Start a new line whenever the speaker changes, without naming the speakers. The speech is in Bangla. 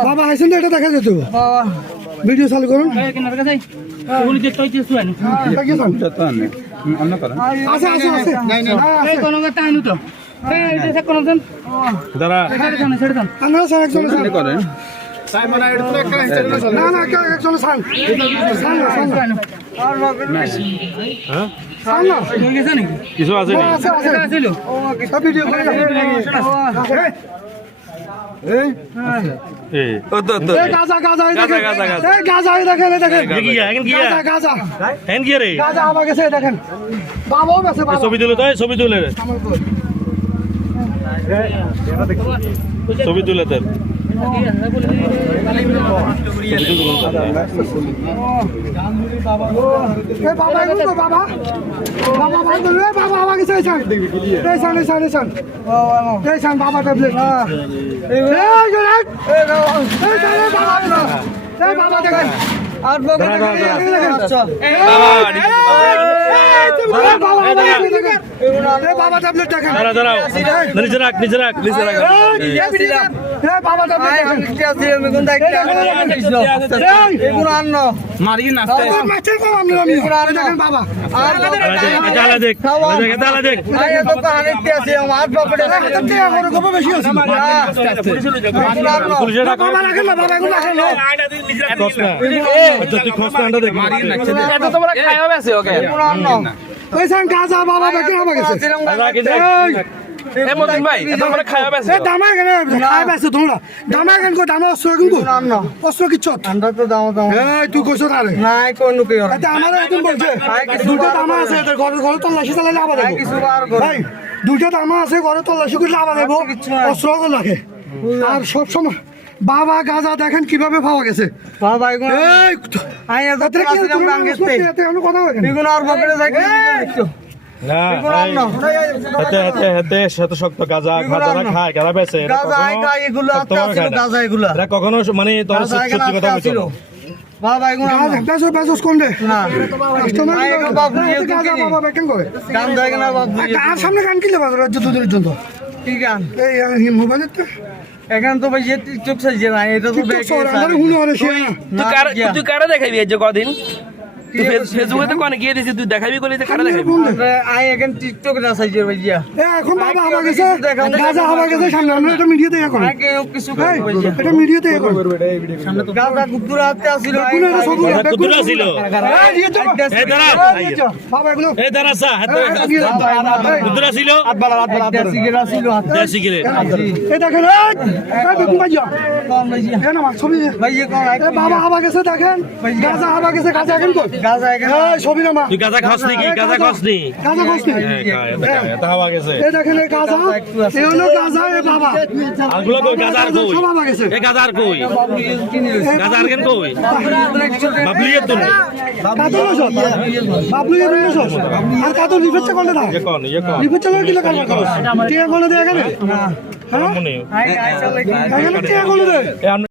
বাবা হাইছেন তো এটা দেখা যেত। ভিডিও চালু করুন। দেখিয়েছেন আছে আছে আছে।
দাঁড়া।
আপনারা স্যার একজন না না কে- একজন সান সান না সান না।
কিছু আছে ছবি তুলে তো এই ছবি তুলে রে। ছবি তুলে তোর
বাবা তো বাবা বাবা এ বাবা এই সান বাবা ট্যাবলেট বাবা বাবা বাবা দেখেন
দাঁড়া দাঁড়াও নিচে রাখ নিচে রাখ নিচে রাখ
বাবা ট্যাবলেট দেখেন মাছের কম আমি আমি দেখেন বাবা
তালা দেখ তালা দেখ তালা দেখ
বেশি আছে
পুলিশে ডাক
বাবা রাখেন না বাবা এগুলো রাখেন না
খোঁজ না তুই খোঁজ না। আন্ডা দেখ
ওই সান গাজা বাবা বেকে আমার কাছে
রাখি
দামা কেন খাই পাইছে তোমরা দামা কেন কো দামা অস্ত্র কিন্তু অস্ত্র কিচ্ছু এই তুই কইছ না রে এতে আমার একদম বলছে। দুটো দামা আছে এদের ঘরে তল্লাশি চালাইলে আবার দেবো ভাই দুটো দামা আছে ঘরে তল্লাশি করলে আবার দেবো অস্ত্র লাগে। আর সব সময় বাবা গাজা দেখেন কীভাবে পাওয়া গেছে। এই কি তোমরা এতে কোনো কথা হয়?
না। এরা কখনো শক্ত না। এরা কখনো মানে
গাজা বাবা আর সামনে গান কিনলে বাজার রাজ্য দুদিনের জন্য। এই এই মোবাইলের তো।
এখন তো ভাই টিকটক সাইজে না এটা তো
তুই কারা দেখাবি যে কদিন? তুই ফেস- ফেসবুকে তো কোনে গিয়ে দিছিস তুই দেখাবি কলি যে কারা দেখাবি?
আই এখন টিকটক না
এখন বাবা আমার কাছে গাজা আমার কাছে সামনে আমরা এটা মিডিয়াতে ইয়ে করেন
আগে কিছু
এই, এটা মিডিয়াতে ইয়ে
হাতে
কোন এটা সবু এই
দাঁড়া।
বাবা এগুলো
এই দাঁড়া সা হাতে
এই, দিয়ে দাও। এই,
কুতুরা ছিল
সিগারেট আসিল হাতে
দেশি গিরে
এই দেখেন এই, এই বেগুন ভাইয়া।
কোন ভাইয়া।
না ছবি।
ভাইয়া কোন
বাবা আমার কাছে দেখেন। গাজা আমার কাছে গাজা এখন কই?
গাজা এখন
এই ছবি না মা
তুই গাজা খাস নি কি? গাজা খাস নি?
গাজা বসতে
এটা হাওয়া গেছে।
এই দেখেন এই গাজা এ হলো গাজা এ বাবা।
আরগুলো কই? গাজার কই?
সব আমার কাছে।
এ গাজার কই? গাজার কেন কই? বাবলি এত নি
কাতল সব বাবলু এ বিলে সব আর কাতল রিফেট কোনটা না?
ইয়ে কোন ইয়ে কোন
রিফেট চালার কি লাগা টিয়া কোন দে এখানে।
মনে
আই আই চলে
এখানে টিয়া কোন দে।